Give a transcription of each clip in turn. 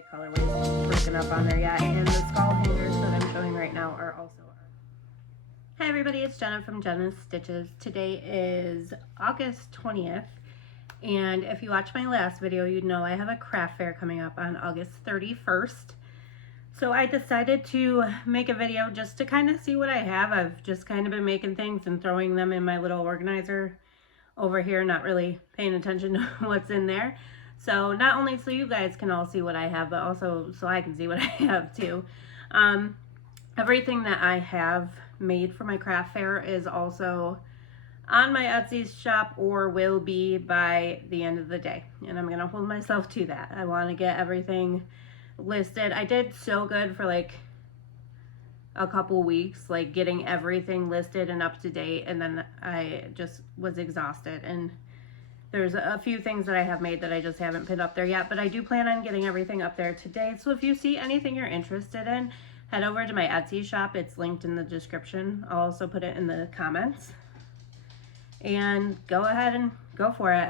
specific colorways broken up on there yet, and the skull hangers that I'm showing right now are also. Hi everybody, it's Jenna from Jenna's Stitches. Today is August 20th, and if you watched my last video, you'd know I have a craft fair coming up on August 31st. So I decided to make a video just to kind of see what I have. I've just kind of been making things and throwing them in my little organizer over here, not really paying attention to what's in there. So not only so you guys can all see what I have, but also so I can see what I have too. Everything that I have made for my craft fair is also on my Etsy shop, or will be by the end of the day. And I'm gonna hold myself to that. I wanna get everything listed. I did so good for like a couple weeks, like getting everything listed and up to date, and then I just was exhausted. And there's a few things that I have made that I just haven't put up there yet, but I do plan on getting everything up there today. So if you see anything you're interested in, head over to my Etsy shop. It's linked in the description. I'll also put it in the comments. And go ahead and go for it.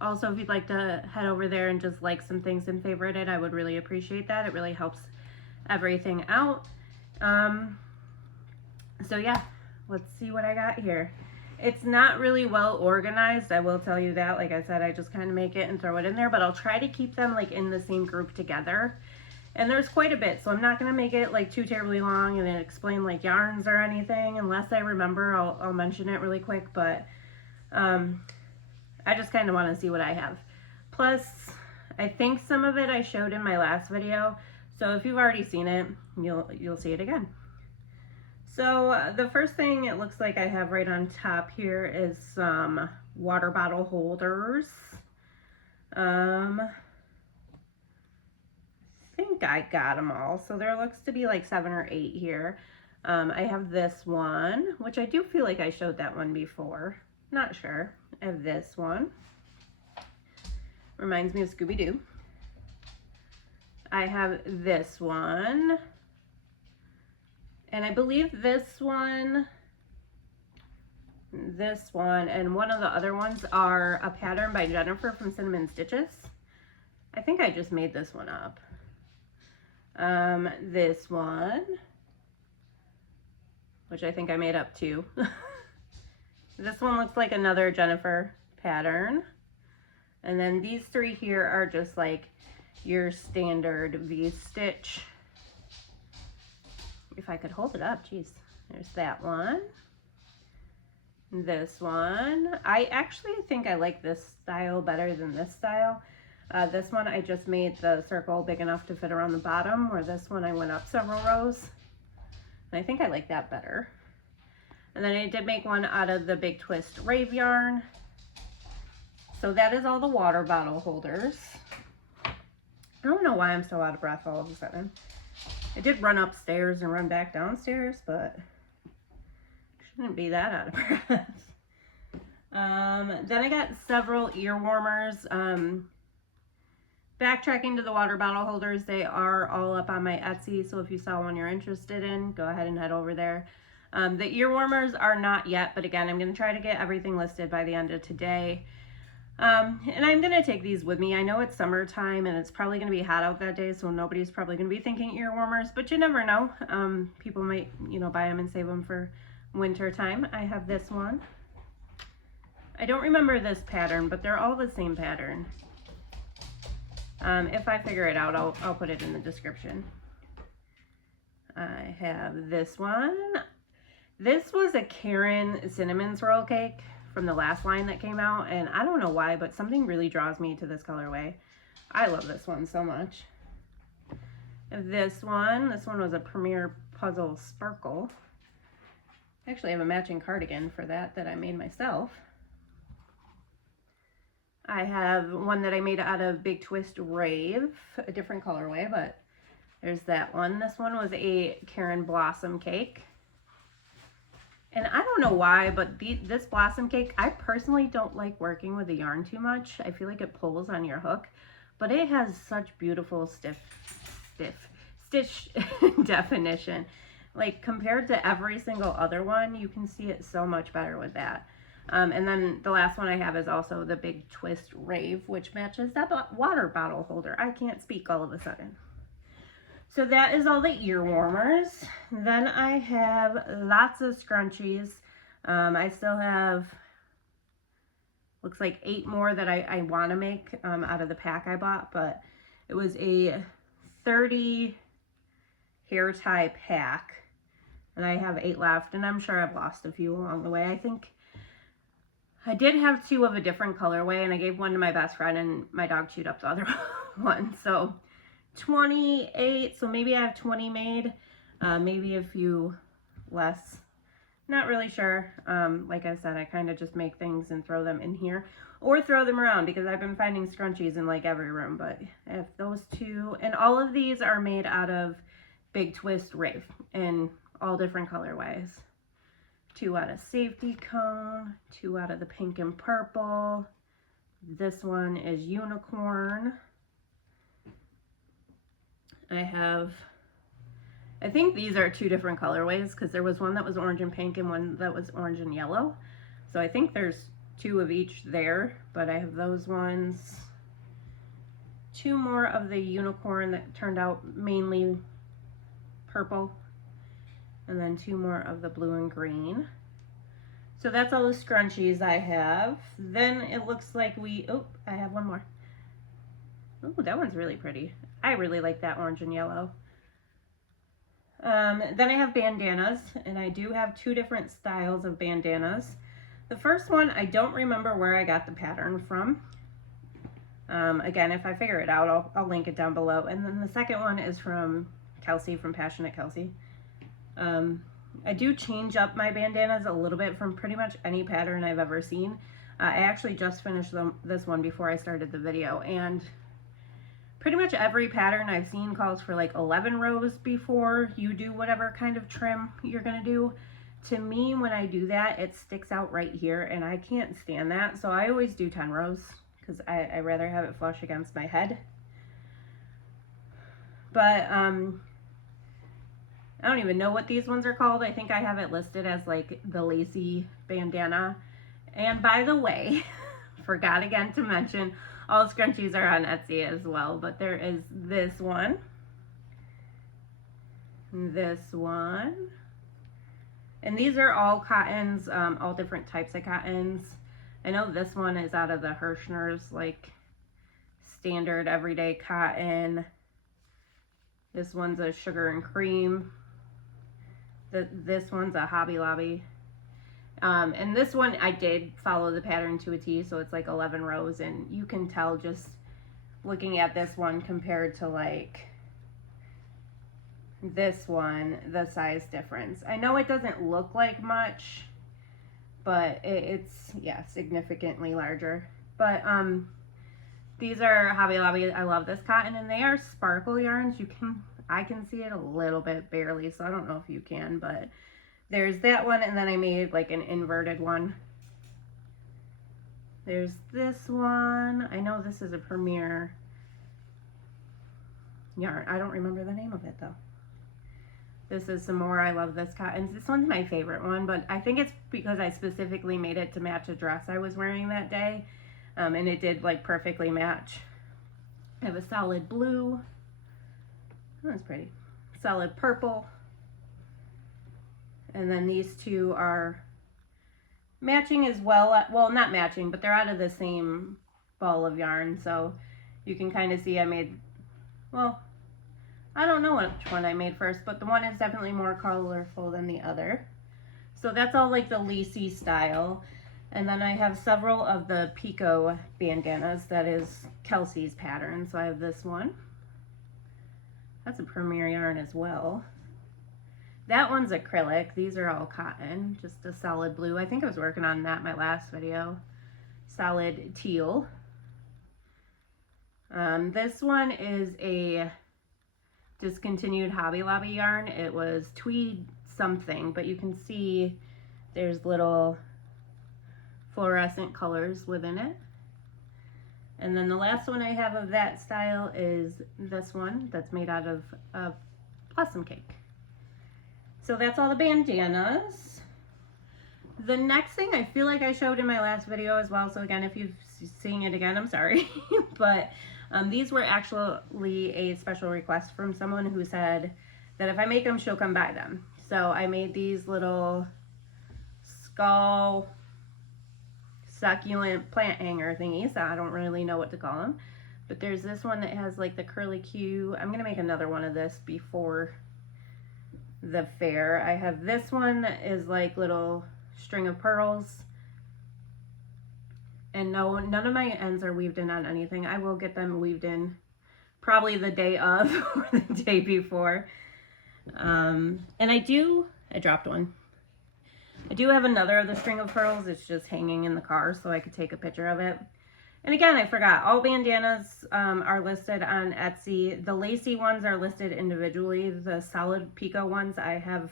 Also, if you'd like to head over there and just like some things and favorite it, I would really appreciate that. It really helps everything out. So yeah, let's see what I got here. It's not really well organized, I will tell you that. Like I said, I just kind of make it and throw it in there, but I'll try to keep them like in the same group together. And there's quite a bit, so I'm not going to make it like too terribly long and then explain like yarns or anything. Unless I remember, I'll mention it really quick, but I just kind of want to see what I have. Plus, I think some of it I showed in my last video, so if you've already seen it, you'll see it again. So the first thing it looks like I have right on top here is some water bottle holders. I think I got them all. So there looks to be like 7 or 8 here. I have this one, which I do feel like I showed that one before. Not sure. I have this one. Reminds me of Scooby-Doo. I have this one. And I believe this one, and one of the other ones are a pattern by Jennifer from Cinnamon Stitches. I think I just made this one up. This one, which I think I made up too. This one looks like another Jennifer pattern. And then these 3 here are just like your standard V-stitch. If I could hold it up, geez. There's that one. This one. I actually think I like this style better than this style. This one I just made the circle big enough to fit around the bottom, where this one I went up several rows. And I think I like that better. And then I did make one out of the Big Twist Rave yarn. So that is all the water bottle holders. I don't know why I'm so out of breath all of a sudden. I did run upstairs and run back downstairs, but shouldn't be that out of breath. Then I got several ear warmers. Backtracking to the water bottle holders, they are all up on my Etsy, so if you saw one you're interested in, go ahead and head over there. The ear warmers are not yet, but again, I'm going to try to get everything listed by the end of today. And I'm going to take these with me. I know it's summertime and it's probably going to be hot out that day, so nobody's probably going to be thinking ear warmers, but you never know. People might, buy them and save them for winter time. I have this one. I don't remember this pattern, but they're all the same pattern. If I figure it out, I'll put it in the description. I have this one. This was a Karen cinnamon swirl cake from the last line that came out, and I don't know why, but something really draws me to this colorway. I love this one so much. This one was a Premier Puzzle Sparkle. Actually, I have a matching cardigan for that I made myself. I have one that I made out of Big Twist Rave, a different colorway, but there's that one. This one was a Karen Blossom cake. And I don't know why, but this blossom cake, I personally don't like working with the yarn too much. I feel like it pulls on your hook, but it has such beautiful stitch definition. Like compared to every single other one, you can see it so much better with that. And then the last one I have is also the Big Twist Rave, which matches that water bottle holder. I can't speak all of a sudden. So that is all the ear warmers. Then I have lots of scrunchies. I still have, looks like 8 more that I want to make out of the pack I bought, but it was a 30 hair tie pack, and I have 8 left, and I'm sure I've lost a few along the way. I think I did have 2 of a different colorway, and I gave one to my best friend, and my dog chewed up the other one. So 28, so maybe I have 20 made, maybe a few less. Not really sure. Like I said, I kind of just make things and throw them in here or throw them around because I've been finding scrunchies in like every room. But I have those 2, and all of these are made out of Big Twist Rave in all different colorways. 2 out of Safety Cone, 2 out of the pink and purple. This one is Unicorn. I think these are 2 different colorways because there was one that was orange and pink and one that was orange and yellow. So I think there's 2 of each there, but I have those ones. 2 more of the Unicorn that turned out mainly purple, and then 2 more of the blue and green. So that's all the scrunchies I have. Then it looks like I have one more. Oh, that one's really pretty. I really like that orange and yellow. Then I have bandanas, and I do have 2 different styles of bandanas. The first one, I don't remember where I got the pattern from. Again, if I figure it out, I'll link it down below. And then the second one is from Kelsey, from Passionate Kelsey. I do change up my bandanas a little bit from pretty much any pattern I've ever seen. I actually just finished this one before I started the video, and pretty much every pattern I've seen calls for like 11 rows before you do whatever kind of trim you're gonna do. To me, when I do that, it sticks out right here, and I can't stand that. So I always do 10 rows because I rather have it flush against my head. But I don't even know what these ones are called. I think I have it listed as like the lacy bandana. And by the way, forgot again to mention, all scrunchies are on Etsy as well, but there is this one, and these are all cottons, all different types of cottons. I know this one is out of the Hirschner's, like standard everyday cotton. This one's a sugar and cream. This one's a Hobby Lobby. And this one I did follow the pattern to a T, so it's like 11 rows, and you can tell just looking at this one compared to like this one, the size difference. I know it doesn't look like much, but it's yeah, significantly larger. But these are Hobby Lobby. I love this cotton, and they are sparkle yarns. I can see it a little bit barely, so I don't know if you can, but there's that one, and then I made like an inverted one. There's this one. I know this is a Premier yarn. I don't remember the name of it though. This is some more. I love this cotton. This one's my favorite one, but I think it's because I specifically made it to match a dress I was wearing that day, and it did like perfectly match. I have a solid blue. Oh, that's pretty. Solid purple. And then these 2 are matching as well. Well, not matching, but they're out of the same ball of yarn. So you can kind of see I made, well, I don't know which one I made first, but the one is definitely more colorful than the other. So that's all like the lacy style. And then I have several of the Pico bandanas. That is Kelsey's pattern. So I have this one. That's a Premier yarn as well. That one's acrylic. These are all cotton, just a solid blue. I think I was working on that in my last video. Solid teal. This one is a discontinued Hobby Lobby yarn. It was tweed something, but you can see there's little fluorescent colors within it. And then the last one I have of that style is this one that's made out of Blossom Cake. So that's all the bandanas. The next thing I feel like I showed in my last video as well, so again, if you've seen it again, I'm sorry, but these were actually a special request from someone who said that if I make them, she'll come buy them. So I made these little skull succulent plant hanger thingies. I don't really know what to call them, but there's this one that has like the curly Q. I'm gonna make another one of this before the fair. I have this one that is like little string of pearls, and no, none of my ends are weaved in on anything. I will get them weaved in probably the day of or the day before. And I dropped one. I do have another of the string of pearls. It's just hanging in the car so I could take a picture of it. And again, I forgot, all bandanas are listed on Etsy. The lacy ones are listed individually. The solid picot ones I have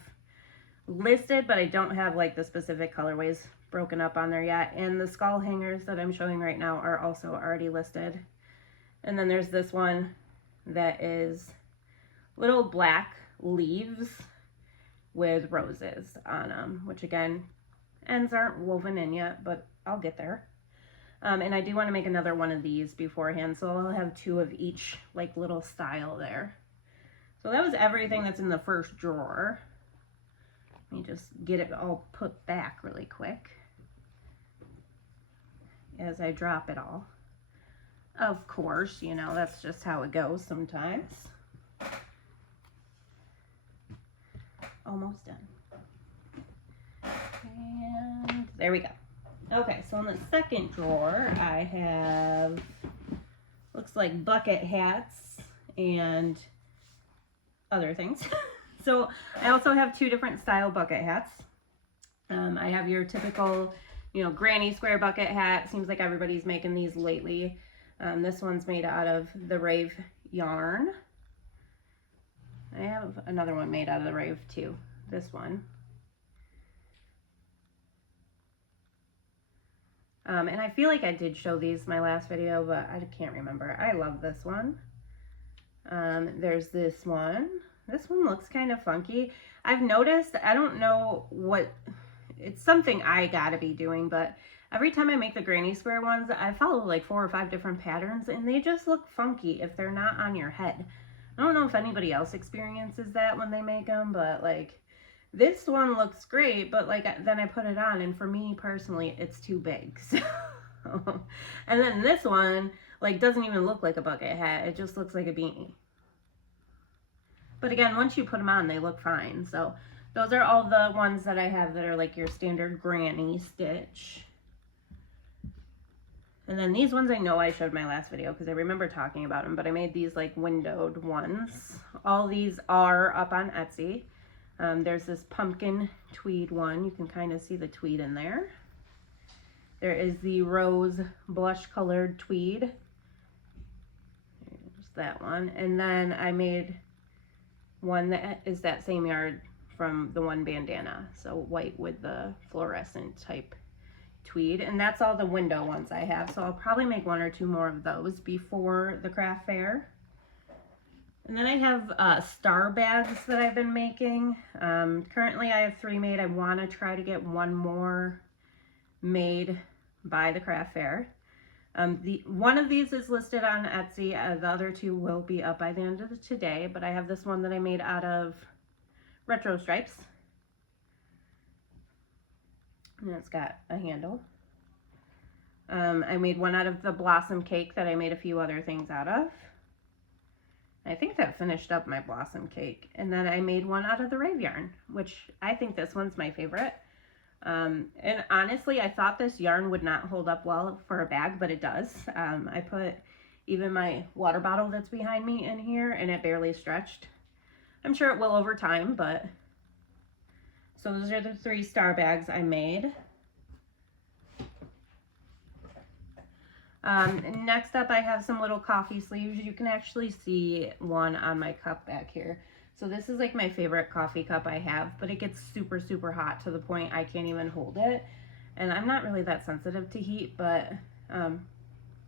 listed, but I don't have like the specific colorways broken up on there yet. And the skull hangers that I'm showing right now are also already listed. And then there's this one that is little black leaves with roses on them, which again, ends aren't woven in yet, but I'll get there. And I do want to make another one of these beforehand, so I'll have two of each like little style there. So that was everything that's in the first drawer. Let me just get it all put back really quick as I drop it all. Of course, you know, that's just how it goes sometimes. Almost done. And there we go. Okay, so in the second drawer, I have, looks like bucket hats and other things. So I also have two different style bucket hats. I have your typical, you know, granny square bucket hat. Seems like everybody's making these lately. This one's made out of the Rave yarn. I have another one made out of the Rave too, this one. And I feel like I did show these my last video, but I can't remember. I love this one. There's this one. This one looks kind of funky. I've noticed, I don't know what, it's something I gotta be doing, but every time I make the granny square ones, I follow like 4 or 5 different patterns, and they just look funky if they're not on your head. I don't know if anybody else experiences that when they make them, but like, this one looks great, but like then I put it on, and for me personally, it's too big. So, and then this one like doesn't even look like a bucket hat. It just looks like a beanie. But again, once you put them on, they look fine. So those are all the ones that I have that are like your standard granny stitch. And then these ones I know I showed my last video because I remember talking about them, but I made these like windowed ones. All these are up on Etsy. There's this pumpkin tweed one. You can kind of see the tweed in there. There is the rose blush colored tweed. There's that one. And then I made one that is that same yard from the one bandana. So white with the fluorescent type tweed. And that's all the window ones I have. So I'll probably make 1 or 2 more of those before the craft fair. And then I have star bags that I've been making. Currently I have 3 made. I want to try to get 1 more made by the craft fair. One of these is listed on Etsy. The other 2 will be up by the end of today. But I have this one that I made out of retro stripes. And it's got a handle. I made one out of the blossom cake that I made a few other things out of. I think that finished up my blossom cake. And then I made one out of the Rave yarn, which I think this one's my favorite. And honestly, I thought this yarn would not hold up well for a bag, but it does. I put even my water bottle that's behind me in here, and it barely stretched. I'm sure it will over time, but... So those are the 3 star bags I made. Next up, I have some little coffee sleeves. You can actually see one on my cup back here. So this is like my favorite coffee cup I have, but it gets super, super hot to the point I can't even hold it. And I'm not really that sensitive to heat, but I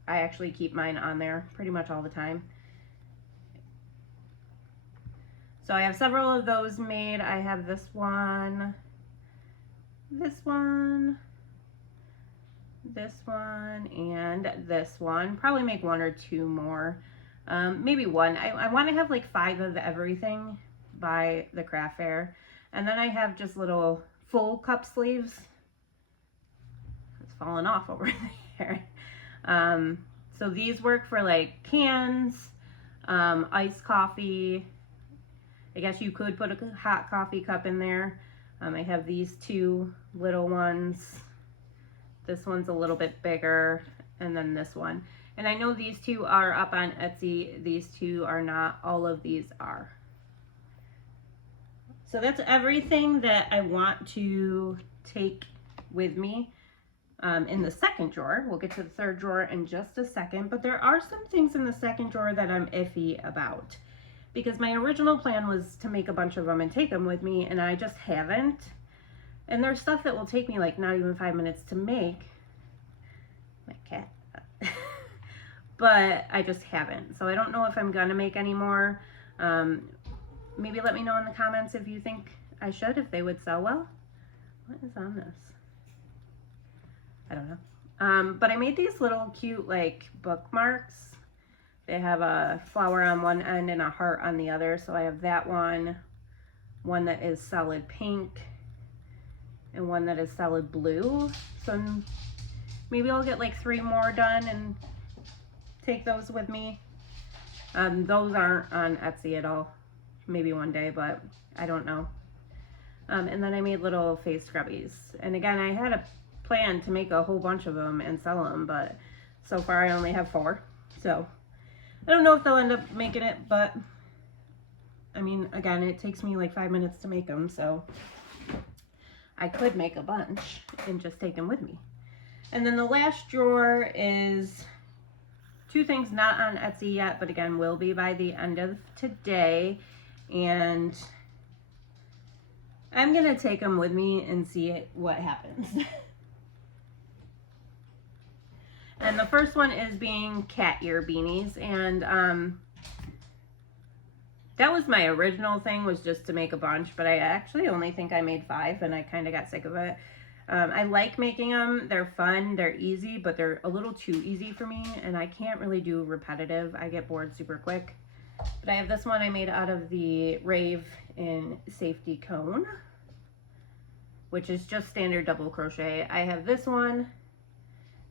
actually keep mine on there pretty much all the time. So I have several of those made. I have this one. this one, and this one. Probably make one or two more. Maybe one. I want to have like 5 of everything by the craft fair. And then I have just little full cup sleeves. It's falling off over there. So these work for like cans, iced coffee. I guess you could put a hot coffee cup in there. I have these 2 little ones. This one's a little bit bigger, and then this one. And I know these 2 are up on Etsy. These 2 are not. All of these are. So that's everything that I want to take with me in the second drawer. We'll get to the third drawer in just a second, but there are some things in the second drawer that I'm iffy about, because my original plan was to make a bunch of them and take them with me, and I just haven't. And there's stuff that will take me like not even 5 minutes to make. My cat. But I just haven't. So I don't know if I'm gonna make any more. Maybe let me know in the comments if you think I should, if they would sell well. What is on this? I don't know. But I made these little cute like bookmarks. They have a flower on one end and a heart on the other. So I have that one that is solid pink, and one that is solid blue. So maybe I'll get like 3 more done and take those with me. Those aren't on Etsy at all. Maybe one day, but I don't know. And then I made little face scrubbies. And again, I had a plan to make a whole bunch of them and sell them, but so far I only have 4. So I don't know if they'll end up making it, but I mean, again, it takes me like 5 minutes to make them, so I could make a bunch and just take them with me. And then the last drawer is 2 things not on Etsy yet, but again, will be by the end of today. And I'm gonna take them with me and see what happens. And the first one is being cat ear beanies, and that was my original thing, was just to make a bunch, but I actually only think I made 5, and I kind of got sick of it. I like making them. They're fun, they're easy, but they're a little too easy for me, and I can't really do repetitive. I get bored super quick. But I have this one I made out of the Rave in Safety Cone, which is just standard double crochet. I have this one,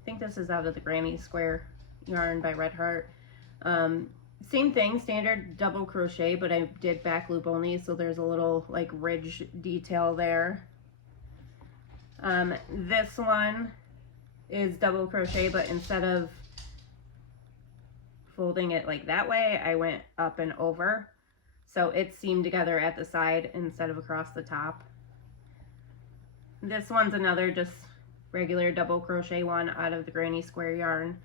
I think this is out of the Granny Square yarn by Red Heart. Same thing, standard double crochet, but I did back loop only, so there's a little like ridge detail there. This one is double crochet, but instead of folding it like that way, I went up and over, so it's seamed together at the side instead of across the top. This one's another just regular double crochet one out of the Granny Square yarn.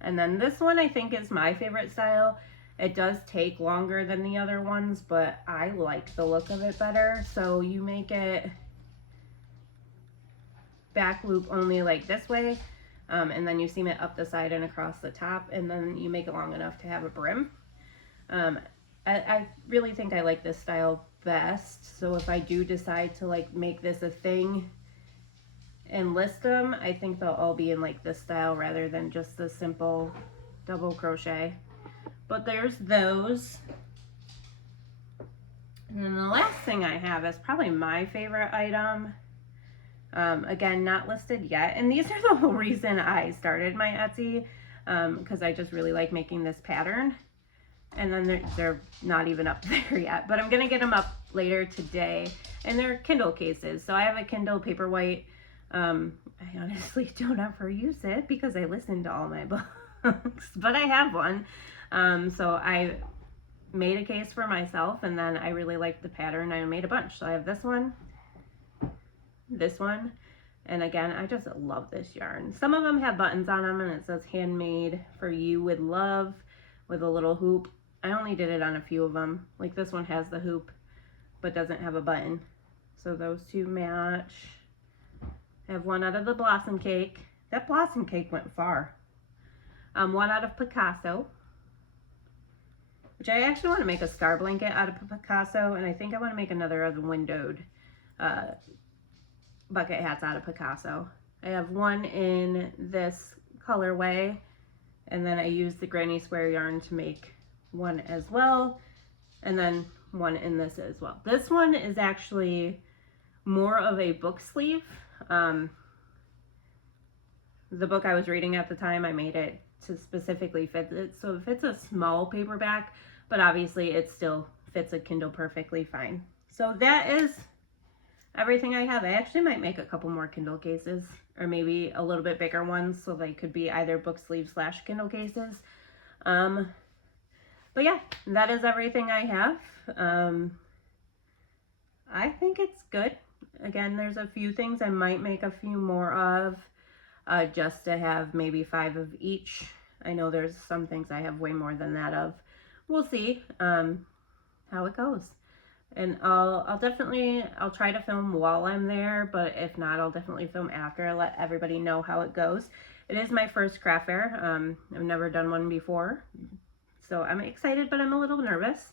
And then this one I think is my favorite style. It does take longer than the other ones, but I like the look of it better. So you make it back loop only like this way, and then you seam it up the side and across the top, and then you make it long enough to have a brim. I really think I like this style best, so if I do decide to like make this a thing and list them, I think they'll all be in like this style rather than just the simple double crochet. But there's those. And then the last thing I have is probably my favorite item. Again, not listed yet. And these are the whole reason I started my Etsy, because I just really like making this pattern. And then they're not even up there yet, but I'm going to get them up later today. And they're Kindle cases. So I have a Kindle Paperwhite. I honestly don't ever use it because I listen to all my books, but I have one. So I made a case for myself, and then I really liked the pattern. I made a bunch. So I have this one, and again, I just love this yarn. Some of them have buttons on them, and it says handmade for you with love, with a little hoop. I only did it on a few of them. Like this one has the hoop, but doesn't have a button. So those two match. I have one out of the Blossom Cake. That Blossom Cake went far. One out of Picasso, which I actually want to make a star blanket out of Picasso, and I think I want to make another of the windowed bucket hats out of Picasso. I have one in this colorway, and then I used the granny square yarn to make one as well, and then one in this as well. This one is actually more of a book sleeve. The book I was reading at the time, I made it to specifically fit it, so it fits a small paperback, but obviously it still fits a Kindle perfectly fine. So that is everything I have. I actually might make a couple more Kindle cases, or maybe a little bit bigger ones, so they could be either book sleeves / Kindle cases. But yeah, that is everything I have. I think it's good. Again, there's a few things I might make a few more of, just to have maybe 5 of each. I know there's some things I have way more than that of. We'll see how it goes. And I'll try to film while I'm there, but if not, I'll definitely film after, let everybody know how it goes. It is my first craft fair. I've never done one before, so I'm excited, but I'm a little nervous.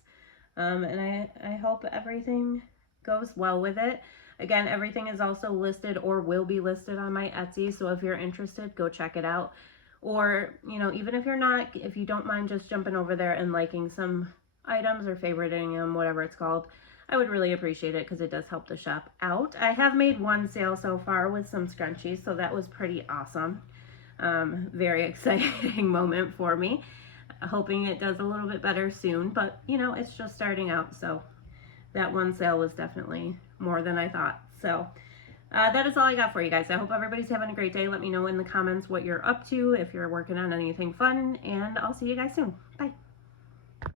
And I hope everything goes well with it. Again, everything is also listed or will be listed on my Etsy, so if you're interested, go check it out. Or, you know, even if you're not, if you don't mind just jumping over there and liking some items or favoriting them, whatever it's called, I would really appreciate it because it does help the shop out. I have made one sale so far with some scrunchies, so that was pretty awesome. Very exciting moment for me. Hoping it does a little bit better soon, but you know, it's just starting out, so that one sale was definitely more than I thought. So that is all I got for you guys. I hope everybody's having a great day. Let me know in the comments what you're up to, if you're working on anything fun, and I'll see you guys soon. Bye.